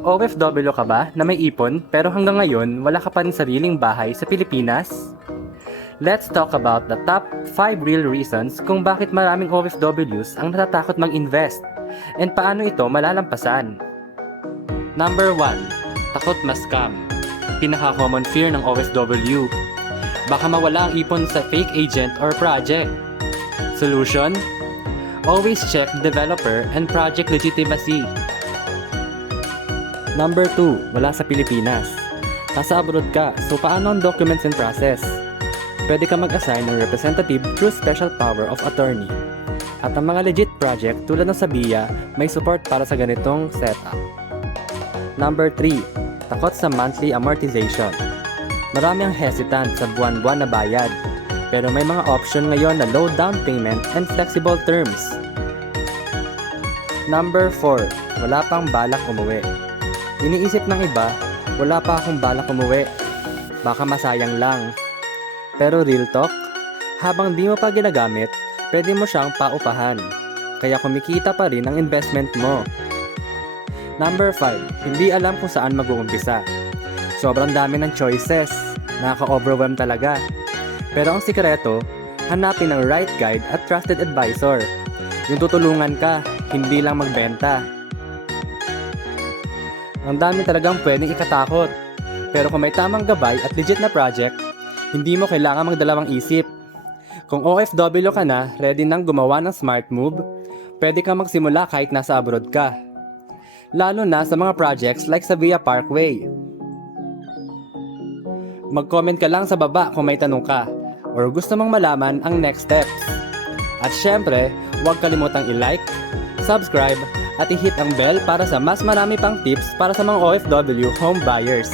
OFW ka ba na may ipon pero hanggang ngayon wala ka pa rin sariling bahay sa Pilipinas? Let's talk about the top 5 real reasons kung bakit maraming OFWs ang natatakot mag-invest and paano ito malalampasan. Number 1. Takot ma-scam. Pinaka-common fear ng OFW. Baka mawala ang ipon sa fake agent or project. Solution? Always check developer and project legitimacy. Number 2. Wala sa Pilipinas. Nasa abroad ka, so paano ang documents and process? Pwede ka mag-assign ng representative through special power of attorney. At ang mga legit project tulad ng Sabia, may support para sa ganitong setup. Number 3. Takot sa monthly amortization. Marami ang hesitant sa buwan-buwan na bayad, pero may mga option ngayon na low down payment and flexible terms. Number 4. Wala pang balak umuwi. Iniisip ng iba, wala pa akong balak umuwi. Baka masayang lang. Pero real talk, habang di mo pa ginagamit, pwede mo siyang paupahan. Kaya kumikita pa rin ang investment mo. Number 5. Hindi alam kung saan mag-uumpisa. Sobrang dami ng choices. Nakaka-overwhelm talaga. Pero ang sikreto, hanapin ang right guide at trusted advisor. Yung tutulungan ka, hindi lang magbenta. Ang dami talagang pwedeng ikatakot. Pero kung may tamang gabay at legit na project, hindi mo kailangan magdalawang isip. Kung OFW ka na, ready nang gumawa ng smart move, pwede kang magsimula kahit nasa abroad ka. Lalo na sa mga projects like sa Via Parkway. Mag-comment ka lang sa baba kung may tanong ka or gusto mong malaman ang next steps. At syempre, huwag kalimutang i-like, subscribe, at i-hit ang bell para sa mas marami pang tips para sa mga OFW home buyers.